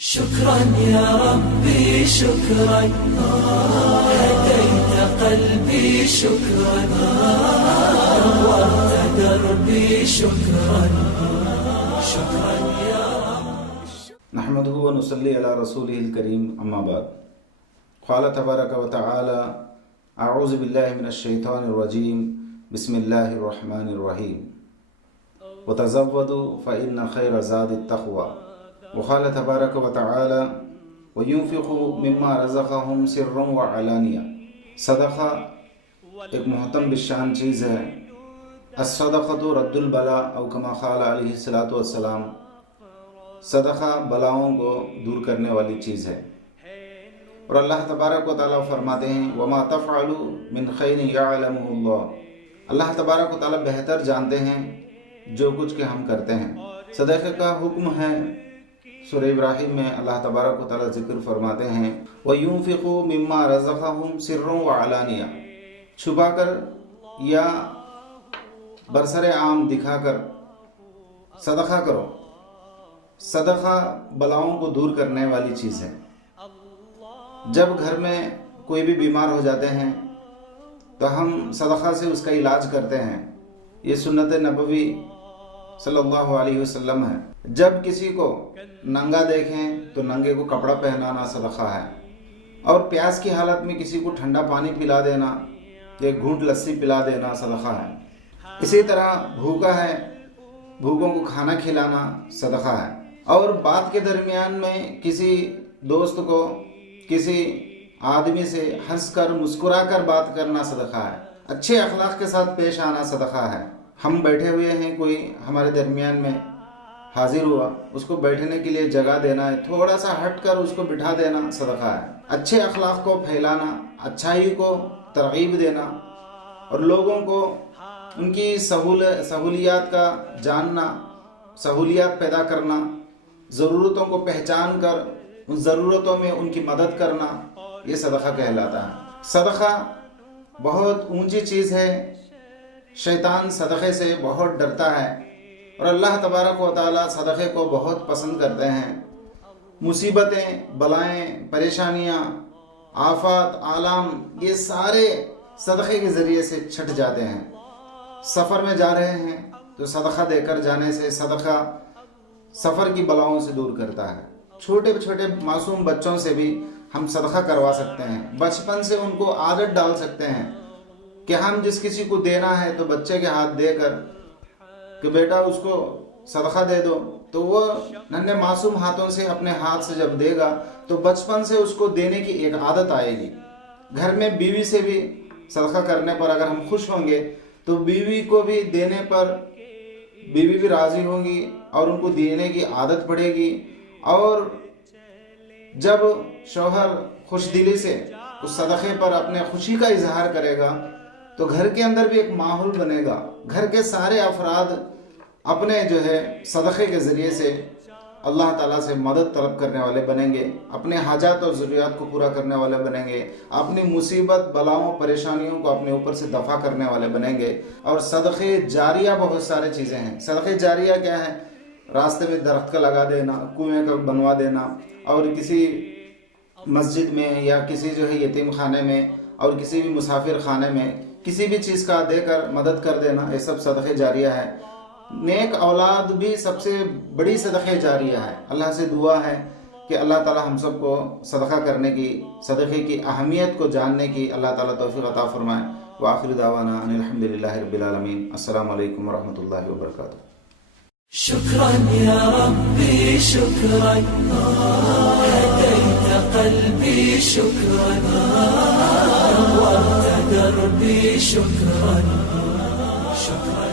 شكرا يا ربي شكرا هديت قلبي شكرا نورت دربي شكرا شكرا يا رب نحمده ونصلي على رسوله الكريم أما بعد قال تبارك وتعالى أعوذ بالله من الشيطان الرجيم بسم الله الرحمن الرحيم وتزودوا فإن خير زاد التقوى وقال تبارک و تعالی وَيُنْفِقُوا مِمَّا رَزَقَهُمْ سِرًّا وَعَلَانِيَةً۔ صدقہ ایک محترم بالشان چیز ہے۔ الصدقۃ رد البلاء او کما قال علیہ الصلوۃ والسلام، صدقہ بلاؤں کو دور کرنے والی چیز ہے۔ اور اللہ تبارک و تعالی فرماتے ہیں وَمَا تَفْعَلُوا مِنْ خَيْرٍ يَعْلَمُهُ اللَّهُ، اللہ تبارک و تعالی بہتر جانتے ہیں جو کچھ کہ ہم کرتے ہیں۔ صدقہ کا حکم ہے، سورہ ابراہیم میں اللہ تبارک و تعالی ذکر فرماتے ہیں وَيُنْفِقُوا مِمَّا رَزَقَهُمْ سِرًّا وَعَلَانِيَةً، چھپا کر یا برسر عام دکھا کر صدقہ کرو۔ صدقہ بلاؤں کو دور کرنے والی چیز ہے۔ جب گھر میں کوئی بھی بیمار ہو جاتے ہیں تو ہم صدقہ سے اس کا علاج کرتے ہیں، یہ سنت نبوی صلی اللہ علیہ وسلم ہے۔ جب کسی کو ننگا دیکھیں تو ننگے کو کپڑا پہنانا صدقہ ہے، اور پیاس کی حالت میں کسی کو ٹھنڈا پانی پلا دینا، ایک گھونٹ لسی پلا دینا صدقہ ہے۔ اسی طرح بھوکا ہے، بھوکوں کو کھانا کھلانا صدقہ ہے۔ اور بات کے درمیان میں کسی دوست کو، کسی آدمی سے ہنس کر مسکرا کر بات کرنا صدقہ ہے۔ اچھے اخلاق کے ساتھ پیش آنا صدقہ ہے۔ ہم بیٹھے ہوئے ہیں، کوئی ہمارے درمیان میں حاضر ہوا، اس کو بیٹھنے کے لیے جگہ دینا ہے، تھوڑا سا ہٹ کر اس کو بٹھا دینا صدقہ ہے۔ اچھے اخلاق کو پھیلانا، اچھائی کو ترغیب دینا، اور لوگوں کو ان کی سہولیات کا جاننا، سہولیات پیدا کرنا، ضرورتوں کو پہچان کر ان ضرورتوں میں ان کی مدد کرنا، یہ صدقہ کہلاتا ہے۔ صدقہ بہت اونچی چیز ہے، شیطان صدقے سے بہت ڈرتا ہے، اور اللہ تبارک و تعالی صدقے کو بہت پسند کرتے ہیں۔ مصیبتیں، بلائیں، پریشانیاں، آفات، آلام، یہ سارے صدقے کے ذریعے سے چھٹ جاتے ہیں۔ سفر میں جا رہے ہیں تو صدقہ دے کر جانے سے صدقہ سفر کی بلاؤں سے دور کرتا ہے۔ چھوٹے چھوٹے معصوم بچوں سے بھی ہم صدقہ کروا سکتے ہیں، بچپن سے ان کو عادت ڈال سکتے ہیں کہ ہم جس کسی کو دینا ہے تو بچے کے ہاتھ دے کر کہ بیٹا اس کو صدقہ دے دو، تو وہ ننھے معصوم ہاتھوں سے اپنے ہاتھ سے جب دے گا تو بچپن سے اس کو دینے کی ایک عادت آئے گی۔ گھر میں بیوی سے بھی صدقہ کرنے پر اگر ہم خوش ہوں گے تو بیوی کو بھی دینے پر بیوی بھی راضی ہوں گی اور ان کو دینے کی عادت پڑے گی۔ اور جب شوہر خوش دلی سے اس صدقے پر اپنے خوشی کا اظہار کرے گا تو گھر کے اندر بھی ایک ماحول بنے گا، گھر کے سارے افراد اپنے صدقے کے ذریعے سے اللہ تعالیٰ سے مدد طلب کرنے والے بنیں گے، اپنے حاجات اور ضروریات کو پورا کرنے والے بنیں گے، اپنی مصیبت، بلاؤں، پریشانیوں کو اپنے اوپر سے دفع کرنے والے بنیں گے۔ اور صدقے جاریہ بہت سارے چیزیں ہیں۔ صدقے جاریہ کیا ہے؟ راستے میں درخت کا لگا دینا، کنویں کا بنوا دینا، اور کسی مسجد میں یا کسی یتیم خانے میں اور کسی بھی مسافر خانے میں کسی بھی چیز کا دے کر مدد کر دینا، یہ سب صدقے جاریہ ہے۔ نیک اولاد بھی سب سے بڑی صدقے جاریہ ہے۔ اللہ سے دعا ہے کہ اللہ تعالی ہم سب کو صدقہ کرنے کی، صدقے کی اہمیت کو جاننے کی اللہ تعالی توفیق عطا فرمائے۔ وآخر دعوانا ان الحمدللہ رب العالمین۔ السلام علیکم ورحمۃ اللہ وبرکاتہ۔ شكرا يا ربي شكرا هديت قلبي شكرا نورت دربي شكرا شكرا